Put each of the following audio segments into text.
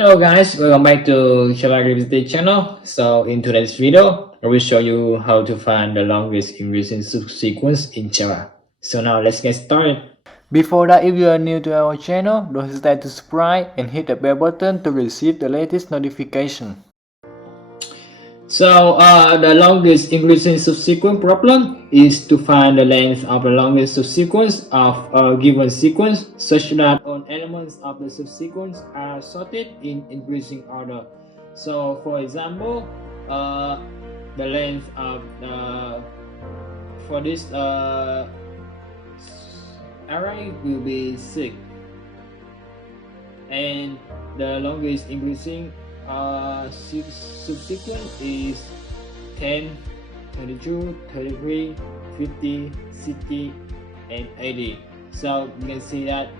Hello guys, welcome back to Javarevisited channel. So in today's video, I will show you how to find the longest increasing subsequence in Java. So now let's get started. Before that, if you are new to our channel, don't hesitate to subscribe and hit the bell button to receive the latest notification. So the longest increasing subsequence problem is to find the length of the longest subsequence of a given sequence such that all elements of the subsequence are sorted in increasing order. So for example, the length of for this array will be 6, and the longest increasing subsequent is 10, 22, 33, 50, 60, and 80. So you can see that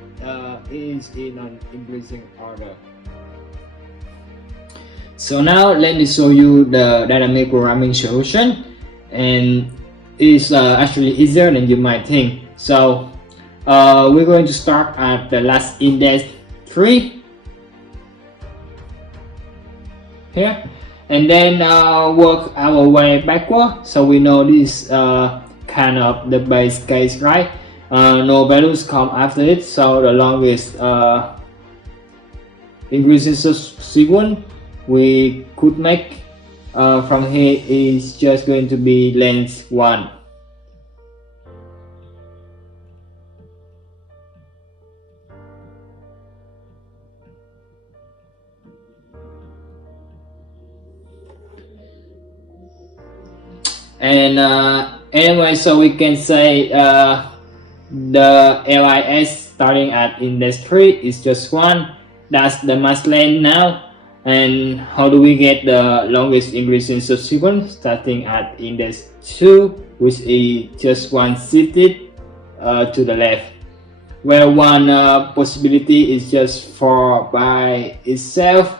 it is in an increasing order. So now let me show you the dynamic programming solution, and it's actually easier than you might think. So we're going to start at the last index 3 here, and then work our way backward. So we know this kind of the base case, right? No values come after it, so the longest increasing subsequence we could make from here is just going to be length 1. And anyway, so we can say the LIS starting at index 3 is just 1. That's the mass length now. And how do we get the longest increasing subsequence starting at index 2, which is just one seated to the left, where one possibility is just 4 by itself.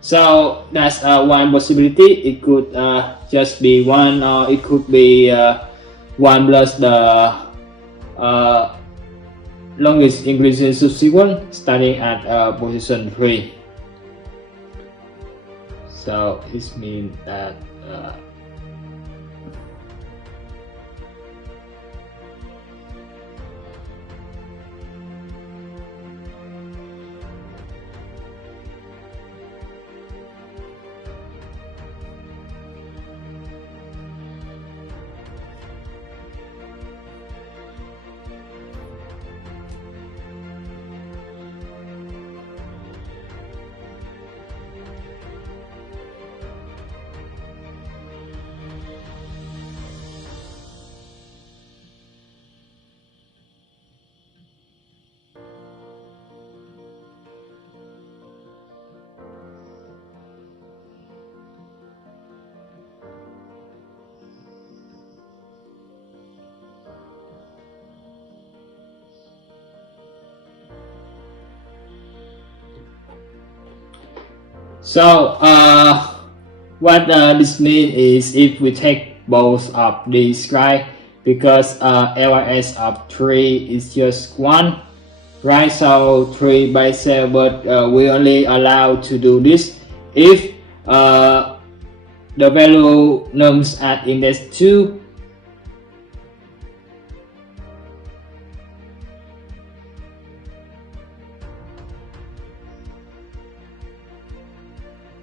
So that's one possibility. It could just be 1, or it could be 1 plus the longest increasing subsequence starting at position 3. So it means that so what this means is if we take both of these, right? Because LIS of 3 is just 1, right? So 3 by itself, but we only allowed to do this if the value nums at index 2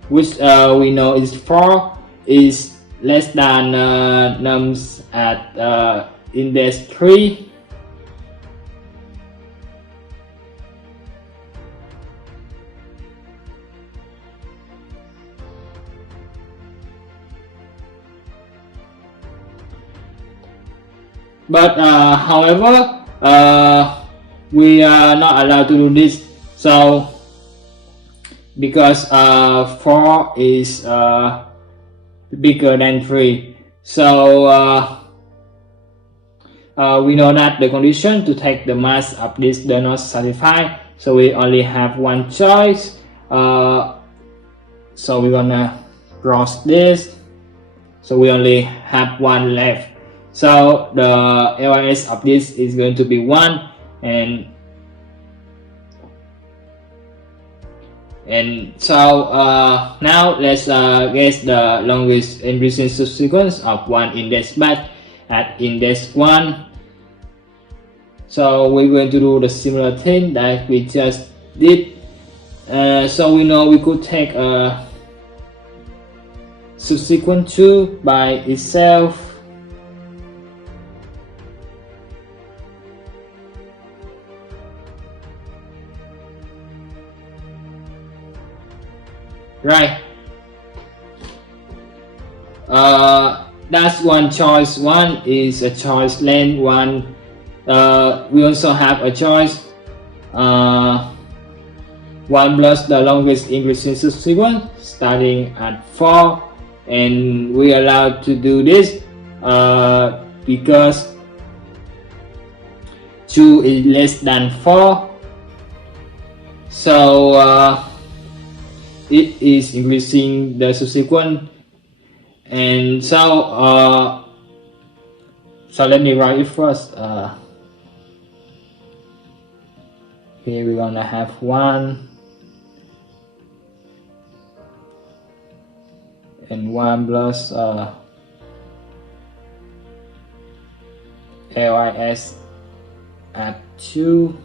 which we know is 4 is less than nums at index 3. But however, we are not allowed to do this. So because 4 is bigger than 3, so we know that the condition to take the mass of this does not satisfy, so we only have one choice. So we're gonna cross this, so we only have one left. So the LIS of this is going to be 1, and And so now let's guess the longest increasing subsequence of one index batch at index 1. So we're going to do the similar thing that we just did. So we know we could take a subsequent 2 by itself. Right. That's one choice. One is a choice length. One we also have a choice 1 plus the longest increasing subsequence starting at 4, and we are allowed to do this because 2 is less than 4, so it is increasing the subsequent. And so let me write it first. Here we're gonna have 1 and 1 plus LIS at 2.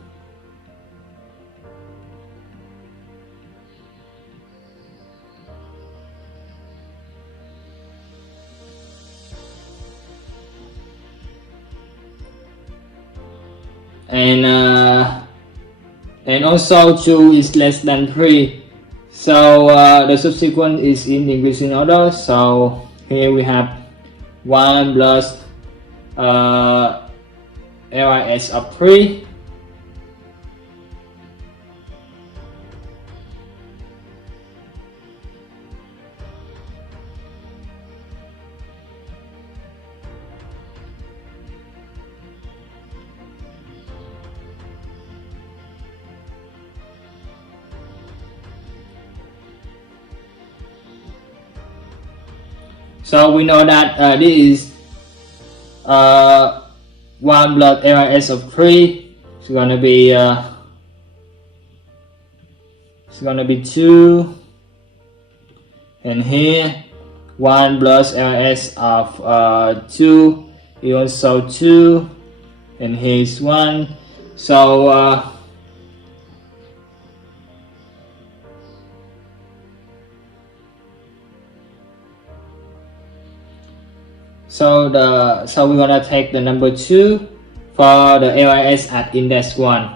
And also 2 is less than 3, so the subsequent is in increasing order. So here we have 1 plus LIS of 3. So we know that this is 1 plus LIS of 3. It's gonna be 2, and here 1 plus LIS of 2 is also 2, and here's 1. So so we're gonna take the number 2 for the LIS at index 1,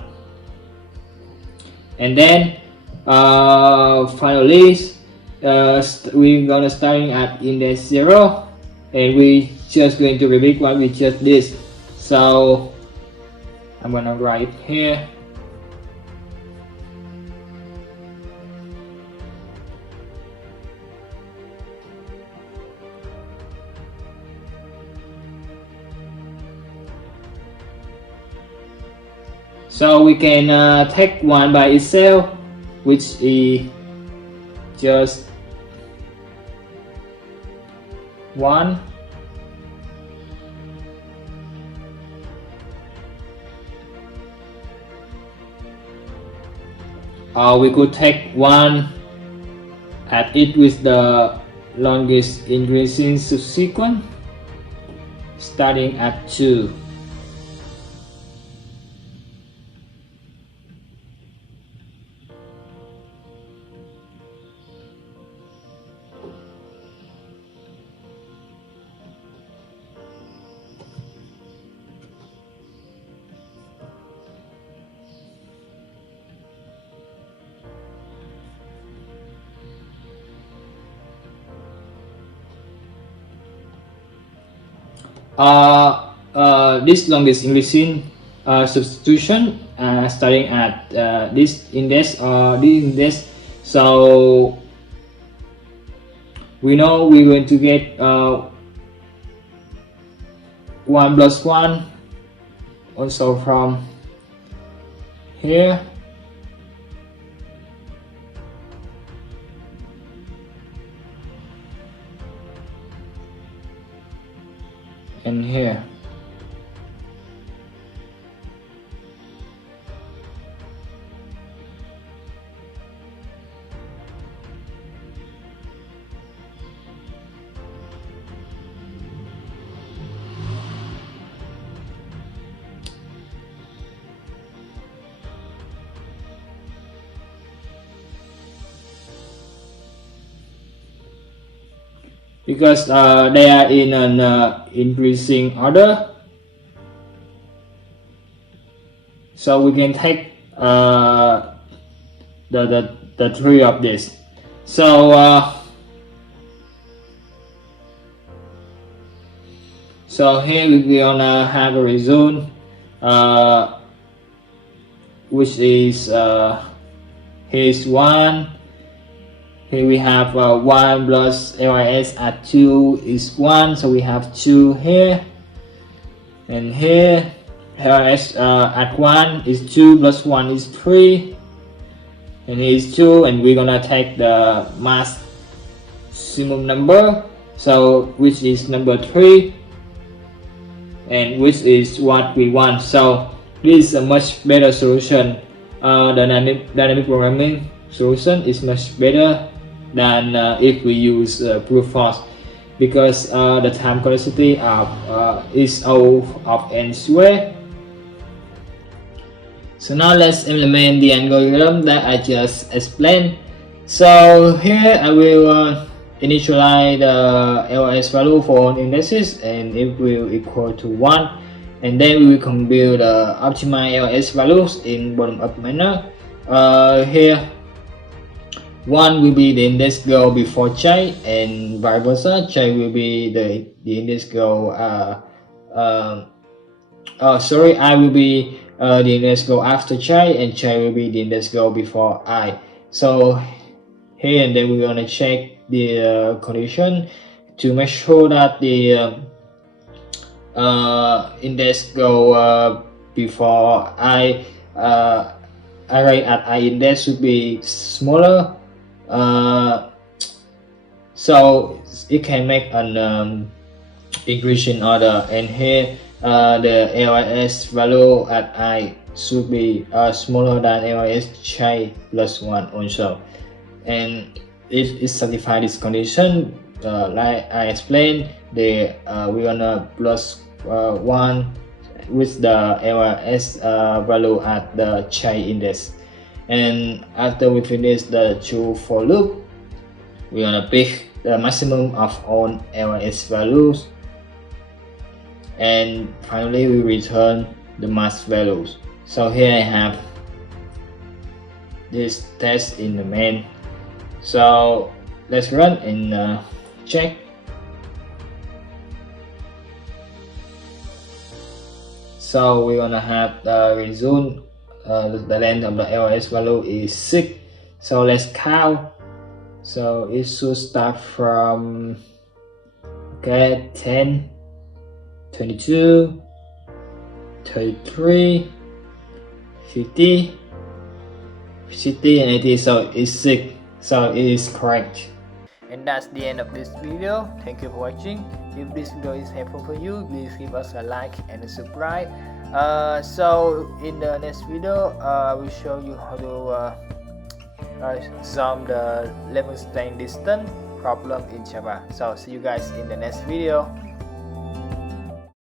and then finally we're gonna starting at index 0, and we just going to repeat what we just did. So I'm gonna write here. So we can take 1 by itself, which is just 1. Or we could take 1, add it with the longest increasing subsequence starting at 2. This longest increasing substitution starting at this index or this index. So we know we're going to get 1 plus 1 also from here. And here. because they are in an increasing order. So we can take the three of this. So so here we're gonna have a result which is here's 1. Here we have 1 plus LIS at 2 is 1, so we have 2 here. And here LIS at 1 is 2 plus 1 is 3. And here is 2, and we're gonna take the maximum number, so which is number 3, and which is what we want. So this is a much better solution. Dynamic programming solution is much better than if we use brute force, because the time complexity of is O of n squared. So now let's implement the algorithm that I just explained. So here I will initialize the LS value for all indexes, and it will equal to 1. And then we will compute the optimized LS values in bottom-up manner. Here 1 will be the index go before j, and vice versa. J will be the index go I will be the index go after j, and j will be the index go before I. So here and then we're gonna check the condition to make sure that the index go before I array at I index should be smaller, so it can make an increasing order. And here the LIS value at I should be smaller than LIS j plus 1 also. And if it satisfies this condition, like I explained, we're gonna plus 1 with the LIS value at the j index. And after we finish the true for loop, we're gonna pick the maximum of all LIS values, and finally we return the max values. So here I have this test in the main. So let's run and check. So we're gonna have the result. The length of the LS value is 6. So let's count. So it should start from 10, 22, 33, 50, 60, and 80. So it's 6. So it is correct. And that's the end of this video. Thank you for watching. If this video is helpful for you, please give us a like and a subscribe. So in the next video, I will show you how to solve the Longest Increasing distance problem in Java. So see you guys in the next video.